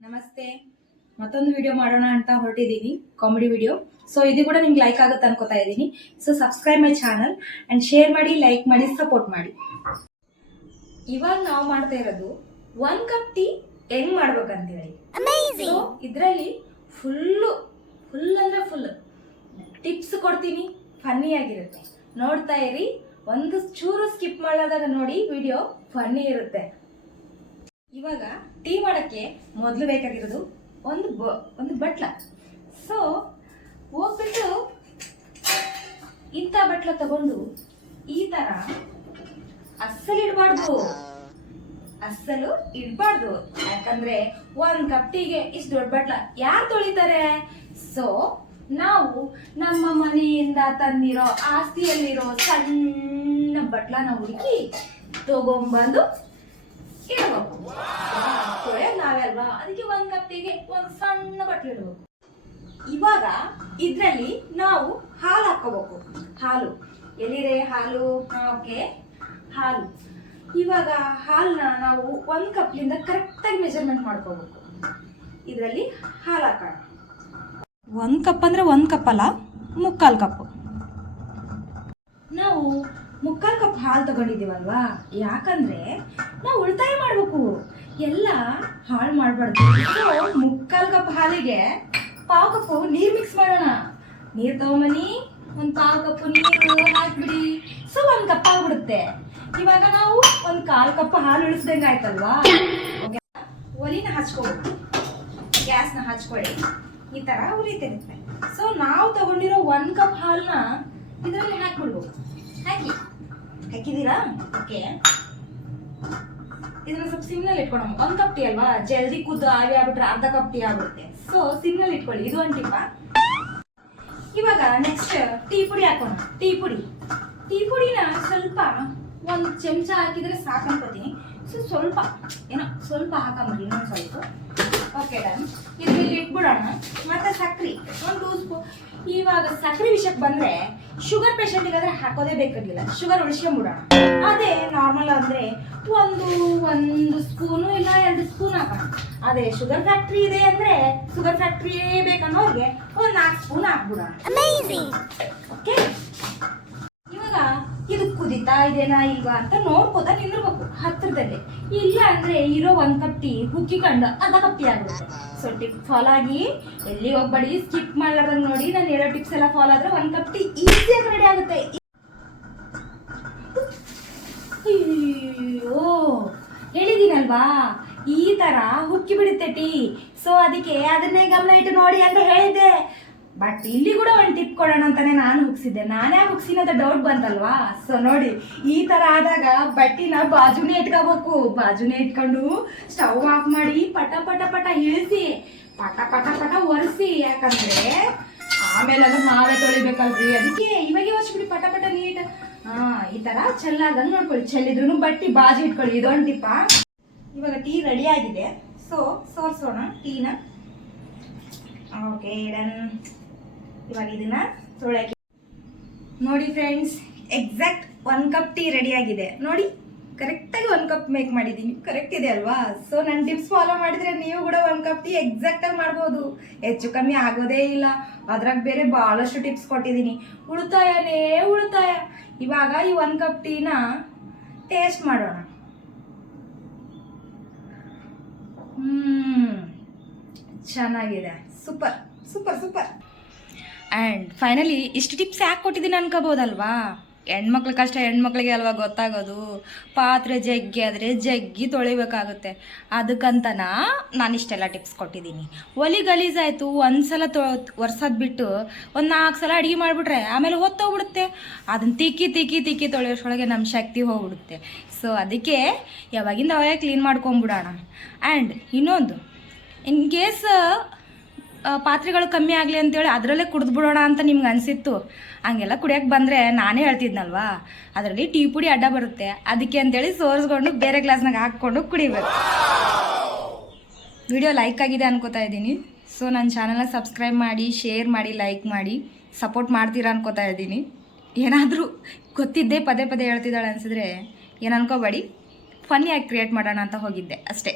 ನಮಸ್ತೆ. ಮತ್ತೊಂದು ವಿಡಿಯೋ ಮಾಡೋಣ ಅಂತ ಹೊರಟಿದ್ದೀನಿ, ಕಾಮಿಡಿ ವಿಡಿಯೋ. ಸೊ ಇದು ಕೂಡ ನಿಮ್ಗೆ ಲೈಕ್ ಆಗುತ್ತೆ ಅನ್ಕೋತಾ ಇದ್ದೀನಿ. So subscribe my channel and share ಮಾಡಿ, ಲೈಕ್ ಮಾಡಿ, ಸಪೋರ್ಟ್ ಮಾಡಿ. ಇವಾಗ ನಾವು ಮಾಡ್ತಾ ಇರೋದು 1 ಕಪ್ ಟೀ ಹೆಂಗ್ ಮಾಡ್ಬೇಕಂತ ಹೇಳಿ. ಸೊ ಇದರಲ್ಲಿ ಫುಲ್ ಅಂದ್ರೆ ಫುಲ್ ಟಿಪ್ಸ್ ಕೊಡ್ತೀನಿ, ಫನ್ನಿ ಆಗಿರುತ್ತೆ. ನೋಡ್ತಾ ಇರಿ, ಒಂದು ಚೂರು ಸ್ಕಿಪ್ ಮಾಡಲಾದಾಗ ನೋಡಿ, ವಿಡಿಯೋ ಫನ್ನಿ ಇರುತ್ತೆ. ಇವಾಗ ಟೀ ಮಾಡಕ್ಕೆ ಮೊದಲು ಬೇಕಾಗಿರೋದು ಒಂದು ಬಟ್ಲ. ಸೊ ಹೋಗ್ಬಿಟ್ಟು ಇಂಥ ಬಟ್ಲ ತಗೊಂಡು ಈ ತರ ಅಸ್ಸಲು ಇಡಬಾರ್ದು, ಯಾಕಂದ್ರೆ 1 ಕಪ್ ಟೀಗೆ ಇಷ್ಟು ದೊಡ್ಡ ಬಟ್ಲ ಯಾರು ತೊಳಿತಾರೆ? ಸೊ ನಾವು ನಮ್ಮ ಮನೆಯಿಂದ ತಂದಿರೋ ಆಸ್ತಿಯಲ್ಲಿರೋ ಸಣ್ಣ ಬಟ್ಲನ ಹುಡುಕಿ ತಗೊಂಡ್ಬಂದು ಇಡಬೇಕು. ನಾವೇ ಅಲ್ವಾ, ಅದಕ್ಕೆ 1 ಕಪ್ ಟೀಗೆ ಒಂದು ಸಣ್ಣ ಬಟ್ಲು ಇಡಬೇಕು. ಇವಾಗ ಇದ್ರಲ್ಲಿ ನಾವು ಹಾಲು ಹಾಕೋಬೇಕು. ಹಾಲು ಎಲ್ಲಿದೆ? ಹಾಲು ಓಕೆ, ಹಾಲು. ಇವಾಗ ಹಾಲನ್ನ ನಾವು 1 ಕಪ್ಲಿಂದ ಕರೆಕ್ಟಾಗಿ ಮೆಜರ್ಮೆಂಟ್ ಮಾಡ್ಕೋಬೇಕು. ಇದರಲ್ಲಿ ಹಾಲು ಹಾಕೋಣ. 1 ಕಪ್ ಅಂದ್ರೆ 1 ಕಪ್ ಅಲ್ಲ, 3/4 ಕಪ್. ನಾವು 3/4 ಕಪ್ ಹಾಲು ತಗೊಂಡಿದ್ದೀವಲ್ವಾ, ಯಾಕಂದ್ರೆ ನಾವು ಉಳಿತಾಯ ಮಾಡ್ಬೇಕು, ಎಲ್ಲ ಹಾಳು ಮಾಡಬಾರ್ದು. 3/4 ಕಪ್ ಹಾಲಿಗೆ 1/4 ಕಪ್ ನೀರು ಮಿಕ್ಸ್ ಮಾಡೋಣ. ನೀರು ತಗೊಂಬನ್ನಿ, 1/4 ಕಪ್ ನೀರು ಹಾಕ್ಬಿಡಿ. ಸೊ 1 ಕಪ್ ಆಗ್ಬಿಡುತ್ತೆ. ಇವಾಗ ನಾವು 1/4 ಕಪ್ ಹಾಲು ಉಳಿಸ್ದಂಗೆ ಆಯ್ತಲ್ವಾ. ಒಲಿನ ಹಚ್ಕೋಬೇಕು, ಗ್ಯಾಸ್ನ ಹಚ್ಕೊಳ್ಳಿ, ಈ ತರ ಉರಿತಿರುತ್ತೆ. ಸೊ ನಾವು ತಗೊಂಡಿರೋ 1 ಕಪ್ ಹಾಲನ್ನ ಇದರಲ್ಲಿ ಹಾಕ್ಬಿಡ್ಬೇಕು. ಹಾಕಿದೀರಾ? ಓಕೆ, ಇದನ್ನ ಸ್ವಲ್ಪ ಸಿಮ್ನಲ್ಲಿ ಇಟ್ಕೊಳ್ಳೋಣ. 1 ಕಪ್ ಟೀ ಅಲ್ವಾ, ಜಲ್ದಿ ಕುದ್ದು ಆವಿ ಆಗ್ಬಿಟ್ರೆ ಅರ್ಧ ಕಪ್ ಟೀ ಆಗ್ಬಿಡುತ್ತೆ. ಸೊ ಸಿಮ್ನಲ್ಲಿ ಇಟ್ಕೊಳ್ಳಿ, ಇದು ಒಂದು ಟಿಪ್ಪ. ಇವಾಗ ನೆಕ್ಸ್ಟ್ ಟೀ ಪುಡಿ ಹಾಕೋಣ. ಟೀ ಪುಡಿನ ಸ್ವಲ್ಪ 1 ಚಮಚ ಹಾಕಿದ್ರೆ ಸಾಕು ಅನ್ಕೋತೀನಿ. ಸೊ ಸ್ವಲ್ಪ ಹಾಕೊಂಬಿಡಿ, ಇನ್ನೊಂದು ಸ್ವಲ್ಪ. Okay, done. ಇಲ್ಲಿ ಇಟ್ಬಿಡೋಣ. ಮತ್ತೆ ಸಕ್ರೆ 1 2 ಸ್ಪೂನ್. ಇವಾಗ ಸಕ್ರೆ ವಿಷಯಕ್ಕೆ ಬಂದ್ರೆ, ಶುಗರ್ ಪೇಷಂಟಿಗಾದ್ರೆ ಹಾಕೋದೇ ಬೇಕಾಗಿಲ್ಲ, ಶುಗರ್ ಉಳಿಸ್ಕೊಂಡ್ಬಿಡೋಣ. ಅದೇ ನಾರ್ಮಲ್ ಅಂದ್ರೆ ಒಂದು ಸ್ಪೂನು ಇಲ್ಲ 2 ಸ್ಪೂನ್ ಹಾಕೋಣ. ಅದೇ ಶುಗರ್ ಫ್ಯಾಕ್ಟ್ರಿ ಇದೆ ಅಂದ್ರೆ, ಶುಗರ್ ಫ್ಯಾಕ್ಟ್ರಿ ಬೇಕನ್ನೋರ್ಗೆ 1 4 ಸ್ಪೂನ್ ಹಾಕ್ಬಿಡೋಣ. ಓಕೆ, ಇವಾಗ ಇದು ಕುದಿತಾ ಇದೆನಾ ಇಲ್ವಾ ಅಂತ ನೋಡ್ಕೋತಾ ನಿಂದಿರ್ಬೇಕು ಹತ್ರದಲ್ಲಿ. ಇಲ್ಲ ಅಂದ್ರೆ ಇರೋ 1 ಕಪ್ ಟೀ ಹುಕ್ಕಿಕೊಂಡು ಅರ್ಧ ಕಪ್ ಟೀ ಆಗುತ್ತೆ. ಸೊ ಟಿಪ್ ಫಾಲೋ ಆಗಿ, ಎಲ್ಲಿ ಹೋಗ್ಬೇಡಿ, ಸ್ಕಿಪ್ ಮಾಡ್ಲಾರ್ದಂಗೆ ನೋಡಿ. ನಾನು ಹೇಳೋ ಟಿಪ್ಸ್ ಎಲ್ಲ ಫಾಲೋ ಆದ್ರೆ 1 ಕಪ್ ಟೀ ಈಸಿಯಾಗಿ ರೆಡಿ ಆಗುತ್ತೆ. ಅಯ್ಯೋ, ಹೇಳಿದೀನಲ್ವಾ, ಈ ತರ ಹುಕ್ಕಿ ಬಿಡುತ್ತೆ ಟೀ. ಸೊ ಅದಕ್ಕೆ ಅದನ್ನೇ ಗಮನ ಇಟ್ಟು ನೋಡಿ ಅಂತ ಹೇಳಿದ್ದೆ. ಬಟ್ ಇಲ್ಲಿ ಕೂಡ 1 ಟಿಪ್ ಕೊಡೋಣ ಅಂತಾನೆ ನಾನು ಹುಗ್ಸಿದ್ದೆ. ನಾನೇ ಹುಗ್ಸಿನ ಅಂತ ಡೌಟ್ ಬಂತಲ್ವಾ. ಸೊ ನೋಡಿ, ಈ ತರ ಆದಾಗ ಬಟ್ಟಿನ ಬಾಜುನೇ ಇಟ್ಕೊಂಡು ಸ್ಟವ್ ಆಫ್ ಮಾಡಿ ಪಟ ಪಟ ಪಟ ಇಳಿಸಿ, ಪಟ ಪಟ ಪಟ ಒರೆಸಿ. ಯಾಕಂದ್ರೆ ಆಮೇಲೆ ಅದು ನಾವೇ ತೊಳಿಬೇಕಲ್ರಿ, ಅದಕ್ಕೆ ಇವಾಗ ಒರೆಸ್ಬಿಡಿ ಪಟ ಪಟ ನೀಟ್. ಈ ತರ ಚೆಲ್ಲಾರ್ದಂಗೆ ನೋಡ್ಕೊಳ್ಳಿ. ಚೆಲ್ಲಿದ್ರು ಬಟ್ಟಿ ಬಾಜು ಇಟ್ಕೊಳ್ಳಿ, ಇದೊಂದು ಟಿಪ್ಪ. ಇವಾಗ ಟೀ ರೆಡಿ ಆಗಿದೆ. ಸೊ ಸೋರ್ಸೋಣ ಟೀನ. Okay, done. ಇವಾಗ ಇದನ್ನ ತೊಳೆಯಕ್ಕೆ ನೋಡಿ friends, exact 1 cup tea ready ಆಗಿದೆ. ನೋಡಿ, ಕರೆಕ್ಟಾಗಿ 1 ಕಪ್ ಮೇಕ್ ಮಾಡಿದ್ದೀನಿ. ಕರೆಕ್ಟ್ ಇದೆ ಅಲ್ವಾ? ಸೊ ನನ್ನ ಟಿಪ್ಸ್ ಫಾಲೋ ಮಾಡಿದ್ರೆ ನೀವು ಕೂಡ 1 ಕಪ್ ಟೀ ಎಕ್ಸಾಕ್ಟಾಗಿ ಮಾಡ್ಬೋದು, ಹೆಚ್ಚು ಕಮ್ಮಿ ಆಗೋದೇ ಇಲ್ಲ. ಅದ್ರಾಗ ಬೇರೆ ಭಾಳಷ್ಟು ಟಿಪ್ಸ್ ಕೊಟ್ಟಿದ್ದೀನಿ. ಉಳಿತಾಯನೇ ಉಳಿತಾಯ. ಇವಾಗ ಈ 1 ಕಪ್ ಟೀನ ಟೇಸ್ಟ್ ಮಾಡೋಣ. ಚೆನ್ನಾಗಿದೆ, super super super. And finally ಇಷ್ಟು ಟಿಪ್ಸ್ ಯಾಕೆ ಕೊಟ್ಟಿದ್ದೀನಿ ಅನ್ಕೋಬೋದಲ್ವಾ? ಹೆಣ್ಮಕ್ಳಿಗಷ್ಟೇ, ಹೆಣ್ಮಕ್ಳಿಗೆ ಅಲ್ವಾ ಗೊತ್ತಾಗೋದು. ಪಾತ್ರೆ ಜಗ್ಗಿ ಆದರೆ ಜಗ್ಗಿ ತೊಳಿಬೇಕಾಗುತ್ತೆ. ಅದಕ್ಕಂತನ ನಾನು ಇಷ್ಟೆಲ್ಲ ಟಿಪ್ಸ್ ಕೊಟ್ಟಿದ್ದೀನಿ. ಒಲಿ ಗಲೀಜಾಯಿತು, ಒಂದ್ಸಲ ಒರ್ಸೋದು ಬಿಟ್ಟು 4 ಸಲ ಅಡುಗೆ ಮಾಡಿಬಿಟ್ರೆ ಆಮೇಲೆ ಹೊತ್ತೋಗ್ಬಿಡುತ್ತೆ. ಅದನ್ನು ತಿಕ್ಕಿ ತೊಳೆಯೋಷ್ಟೊಳಗೆ ನಮ್ಮ ಶಕ್ತಿ ಹೋಗ್ಬಿಡುತ್ತೆ. ಸೊ ಅದಕ್ಕೆ ಯಾವಾಗಿಂದ ಅವಾಗ ಕ್ಲೀನ್ ಮಾಡ್ಕೊಂಬಿಡೋಣ. ಆ್ಯಂಡ್ ಇನ್ನೊಂದು, ಇನ್ ಕೇಸ್ ಪಾತ್ರೆಗಳು ಕಮ್ಮಿ ಆಗಲಿ ಅಂತೇಳಿ ಅದರಲ್ಲೇ ಕುಡಿದ್ಬಿಡೋಣ ಅಂತ ನಿಮ್ಗೆ ಅನಿಸಿತ್ತು. ಹಂಗೆಲ್ಲ ಕುಡಿಯೋಕ್ಕೆ ಬಂದರೆ ನಾನೇ ಹೇಳ್ತಿದ್ನಲ್ವಾ, ಅದರಲ್ಲಿ ಟೀ ಪುಡಿ ಅಡ್ಡ ಬರುತ್ತೆ. ಅದಕ್ಕೆ ಅಂತೇಳಿ ಸೋರಿಸ್ಕೊಂಡು ಬೇರೆ ಗ್ಲಾಸ್ನಾಗ ಹಾಕ್ಕೊಂಡು ಕುಡಿಬೇಕು. ವಿಡಿಯೋ ಲೈಕ್ ಆಗಿದೆ ಅನ್ಕೋತಾ ಇದ್ದೀನಿ. ಸೊ ನನ್ನ ಚಾನಲ್ನ ಸಬ್ಸ್ಕ್ರೈಬ್ ಮಾಡಿ, ಶೇರ್ ಮಾಡಿ, ಲೈಕ್ ಮಾಡಿ, ಸಪೋರ್ಟ್ ಮಾಡ್ತೀರಾ ಅನ್ಕೋತಾ ಇದ್ದೀನಿ. ಏನಾದರೂ ಗೊತ್ತಿದ್ದೇ ಪದೇ ಹೇಳ್ತಿದ್ದಾಳೆ ಅನಿಸಿದ್ರೆ ಏನು ಅನ್ಕೋಬೇಡಿ, ಫನ್ನಿಯಾಗಿ ಕ್ರಿಯೇಟ್ ಮಾಡೋಣ ಅಂತ ಹೋಗಿದ್ದೆ ಅಷ್ಟೇ.